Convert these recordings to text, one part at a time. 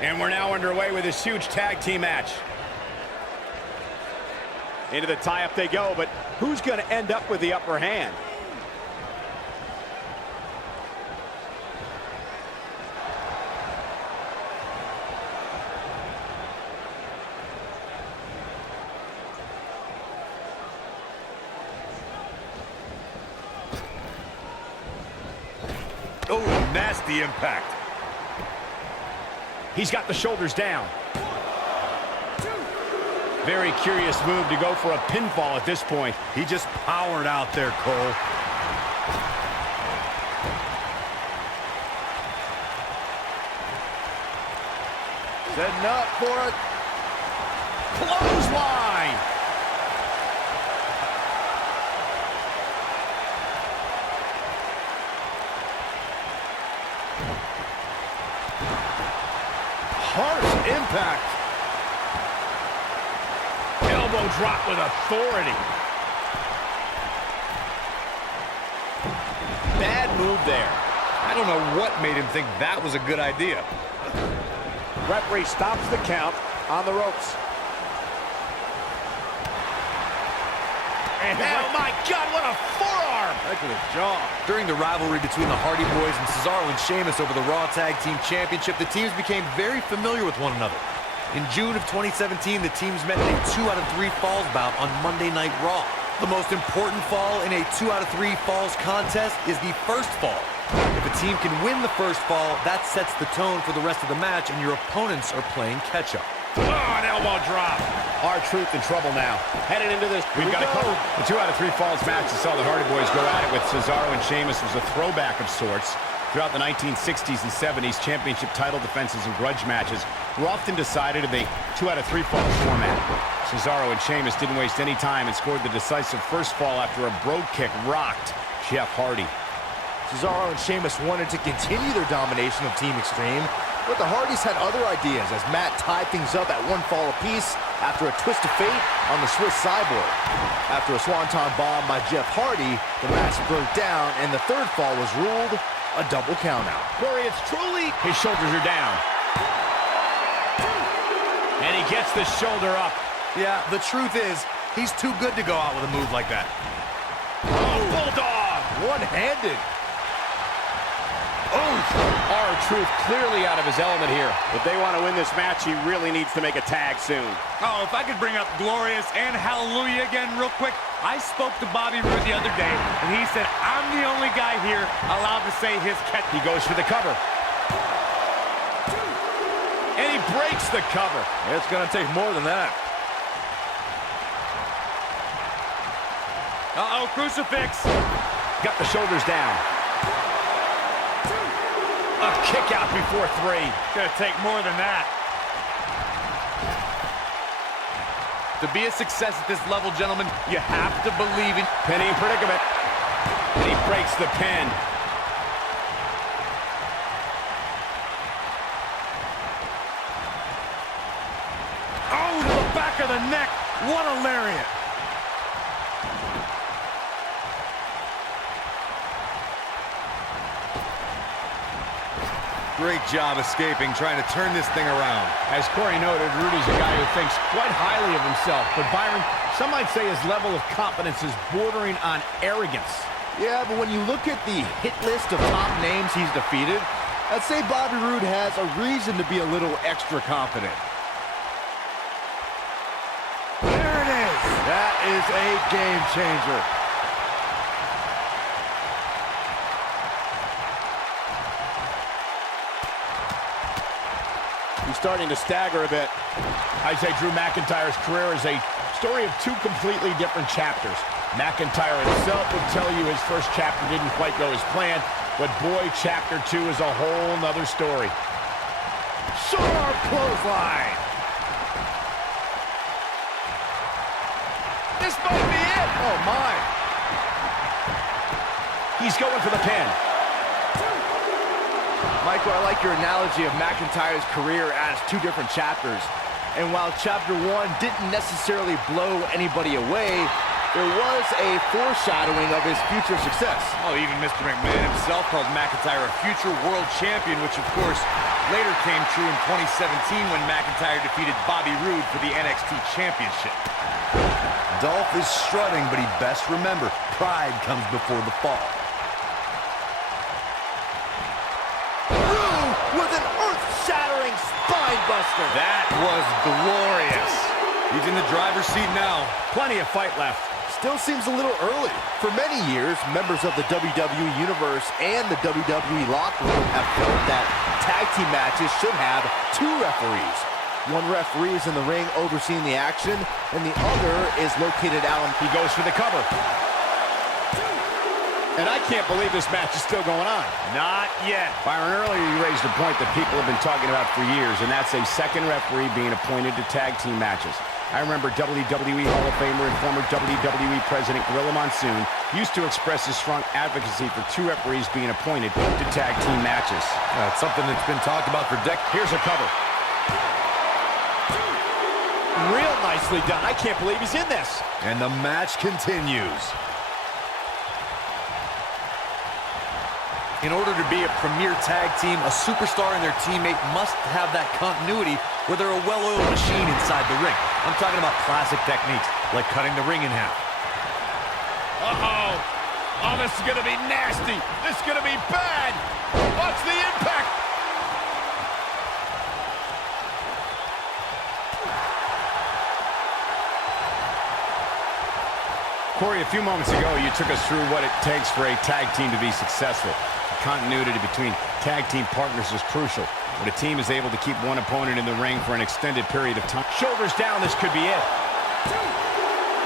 And we're now underway with this huge tag team match. Into the tie-up they go, but who's going to end up with the upper hand? Oh, nasty impact. He's got the shoulders down. Very curious move to go for a pinfall at this point. He just powered out there, Cole. Setting up for a clothesline. Harsh impact. Elbow drop with authority. Bad move there. I don't know what made him think that was a good idea. Referee stops the count on the ropes. And oh my God, what a forearm! Right to the jaw. During the rivalry between the Hardy Boys and Cesaro and Sheamus over the Raw Tag Team Championship, the teams became very familiar with one another. In June of 2017, the teams met in a 2 out of 3 falls bout on Monday Night Raw. The most important fall in a 2 out of 3 falls contest is the first fall. If a team can win the first fall, that sets the tone for the rest of the match, and your opponents are playing catch-up. Oh, an elbow drop. R-Truth in trouble now. Headed into this. We've got a couple. The 2 out of 3 falls match that saw the Hardy Boys go at it with Cesaro and Sheamus was a throwback of sorts. Throughout the 1960s and 70s, championship title defenses and grudge matches were often decided in a 2 out of 3 falls format. Cesaro and Sheamus didn't waste any time and scored the decisive first fall after a brogue kick rocked Jeff Hardy. Cesaro and Sheamus wanted to continue their domination of Team Extreme, but the Hardys had other ideas as Matt tied things up at 1 fall apiece after a twist of fate on the Swiss Cyborg. After a swanton bomb by Jeff Hardy, the match broke down and the 3rd fall was ruled a double countout. Corey, it's truly... His shoulders are down. And he gets the shoulder up. Yeah, the truth is, he's too good to go out with a move like that. Oh, bulldog! One-handed. R-Truth clearly out of his element here. If they want to win this match, he really needs to make a tag soon. Oh, if I could bring up Glorious and Hallelujah again real quick. I spoke to Bobby Roode the other day, and he said, I'm the only guy here allowed to say his catch. He goes for the cover. And he breaks the cover. It's going to take more than that. Uh-oh, crucifix. Got the shoulders down. A kick out before 3. Gonna take more than that. To be a success at this level, gentlemen, you have to believe in... Penny in predicament. And he breaks the pin. Oh, to the back of the neck. What a lariat. Great job escaping, trying to turn this thing around. As Corey noted, Rudy's a guy who thinks quite highly of himself. But Byron, some might say his level of confidence is bordering on arrogance. Yeah, but when you look at the hit list of top names he's defeated, I'd say Bobby Roode has a reason to be a little extra confident. There it is. That is a game changer. He's starting to stagger a bit. I say Drew McINTYRE's career is a story of 2 completely different chapters. McINTYRE himself would tell you his first chapter didn't quite go as planned, but boy, chapter 2 is a whole nother story. Sharp clothesline. This might be it. Oh, my. He's going for the pin. Michael, I like your analogy of McINTYRE's career as 2 different chapters. And while Chapter 1 didn't necessarily blow anybody away, There was a foreshadowing of his future success. Oh, even Mr. McMahon himself called McINTYRE a future world champion, which of course later came true in 2017 when McINTYRE defeated Bobby Roode for the NXT Championship. Dolph is strutting, but he best remember, pride comes before the fall. Roode with an earth-shattering spine buster. That was glorious. He's in the driver's seat now. Plenty of fight left. Still seems a little early. For many years, members of the WWE Universe and the WWE locker room have felt that tag team matches should have 2 referees. One referee is in the ring overseeing the action, and the other is located out on... He goes for the cover. And I can't believe this match is still going on. Not yet. Byron, earlier you raised a point that people have been talking about for years, and that's a second referee being appointed to tag team matches. I remember WWE Hall of Famer and former WWE President Gorilla Monsoon used to express his strong advocacy for 2 referees being appointed to tag team matches. It's something that's been talked about for decades. Here's a cover. Real nicely done. I can't believe he's in this. And the match continues. In order to be a premier tag team, a superstar and their teammate must have that continuity where they're a well-oiled machine inside the ring. I'm talking about classic techniques, like cutting the ring in half. Uh-oh. Oh, this is going to be nasty. This is going to be bad. Watch the impact. Corey, a few moments ago, you took us through what it takes for a tag team to be successful. Continuity between tag team partners is crucial. When a team is able to keep one opponent in the ring for an extended period of time. Shoulders down, this could be it.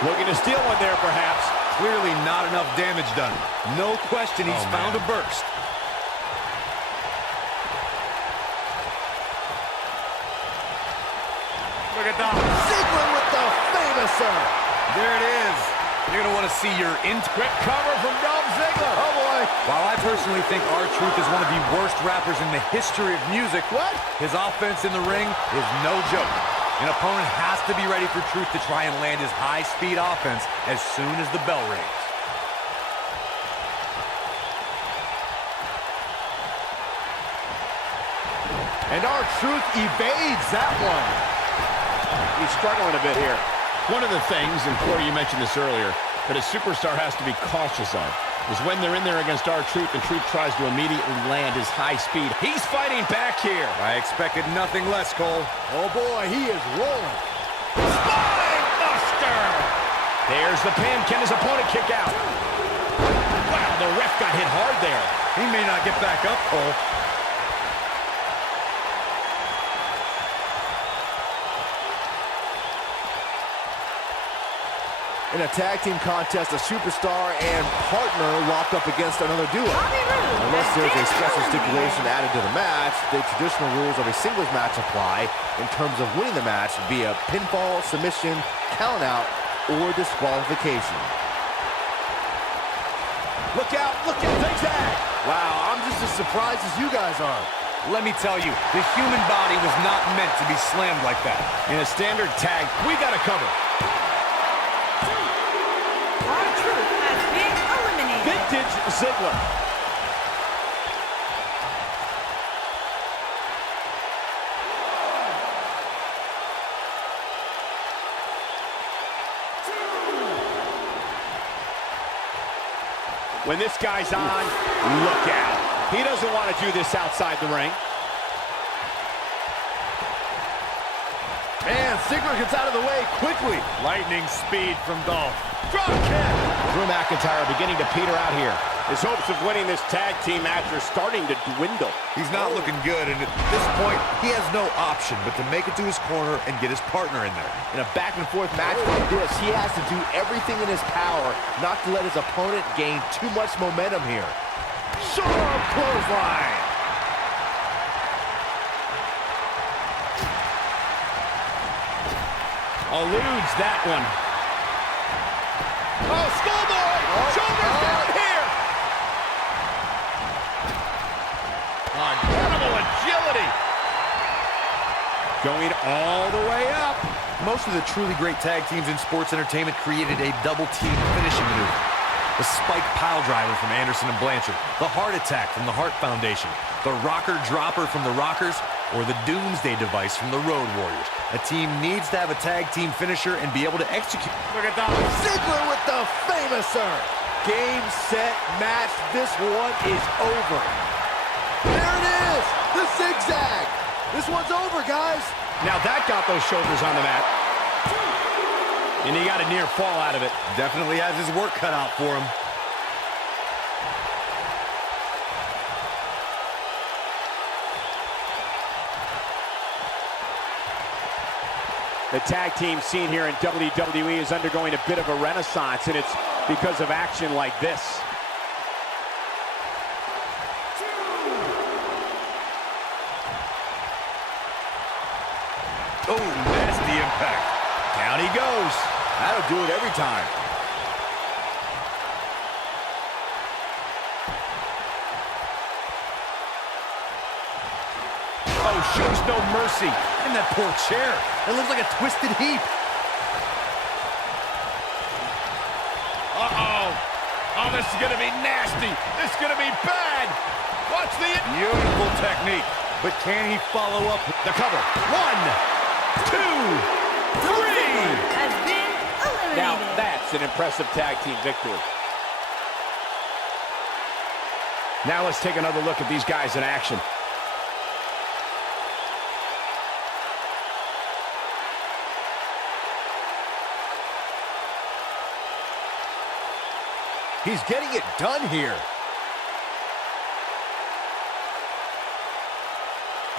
Looking to steal one there, perhaps. Clearly not enough damage done. No question he's found a burst. Look at that. Ziggler with the famouser. There it is. You're going to want to see your Quick cover from Dolph Ziggler. Oh, boy. While I personally think R-Truth is one of the worst rappers in the history of music, his offense in the ring is no joke. An opponent has to be ready for Truth to try and land his high-speed offense as soon as the bell rings. And R-Truth evades that one. He's struggling a bit here. One of the things, and Corey, you mentioned this earlier, that a superstar has to be cautious of is when they're in there against R-Truth and Truth tries to immediately land his high speed. He's fighting back here. I expected nothing less, Cole. Oh, boy, he is rolling. Spine buster. There's the pin. Can his opponent kick out? Wow, the ref got hit hard there. He may not get back up, Cole. In a tag team contest, a superstar and partner lock up against another duo. Unless there's a special stipulation added to the match, the traditional rules of a singles match apply in terms of winning the match via pinfall, submission, countout, or disqualification. Look out, zigzag. Wow, I'm just as surprised as you guys are. Let me tell you, the human body was not meant to be slammed like that. In a standard tag, We got to cover. R-Truth has been eliminated. Vintage Ziggler. When this guy's on, look out. He doesn't want to do this outside the ring. And Ziggler gets out of the way quickly. Lightning speed from Dolph. Drop kick. Drew McINTYRE beginning to peter out here. His hopes of winning this tag team match are starting to dwindle. He's not looking good, and at this point, he has no option but to make it to his corner and get his partner in there. In a back-and-forth match like this, he has to do everything in his power not to let his opponent gain too much momentum here. Sharp clothesline. Eludes that one. Oh, schoolboy! Shoulders down here! Incredible agility! Going all the way up. Most of the truly great tag teams in sports entertainment created a double team finishing maneuver. The spike pile driver from Anderson and Blanchard, the heart attack from the Hart Foundation, the rocker dropper from the Rockers, or the doomsday device from the Road Warriors. A team needs to have a tag team finisher and be able to execute. Look at that. Ziggler with the famouser. Game, set, match. This one is over. There it is, the zigzag. This one's over, guys. Now that got those shoulders on the mat. And he got a near fall out of it. Definitely has his work cut out for him. The tag team scene here in WWE is undergoing a bit of a renaissance, and it's because of action like this. Oh, nasty impact. Down he goes. That'll do it every time. Oh, shows no mercy. And that poor chair. It looks like a twisted heap. Uh-oh. Oh, this is going to be nasty. This is going to be bad. Watch the... Beautiful technique. But can he follow up The cover. 1, 2, 3. Has been eliminated. Now that's an impressive tag team victory. Now let's take another look at these guys in action. He's getting it done here.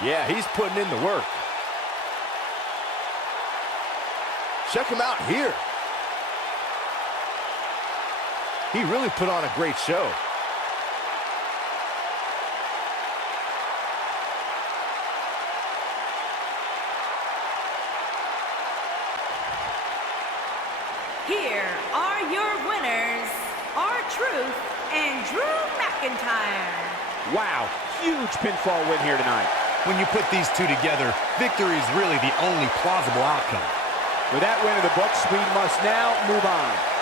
Yeah, he's putting in the work. Check him out here. He really put on a great show. Here are your winners, R-Truth and Drew McINTYRE. Wow, huge pinfall win here tonight. when you put these two together, victory is really the only plausible outcome. With that win in the books, we must now move on.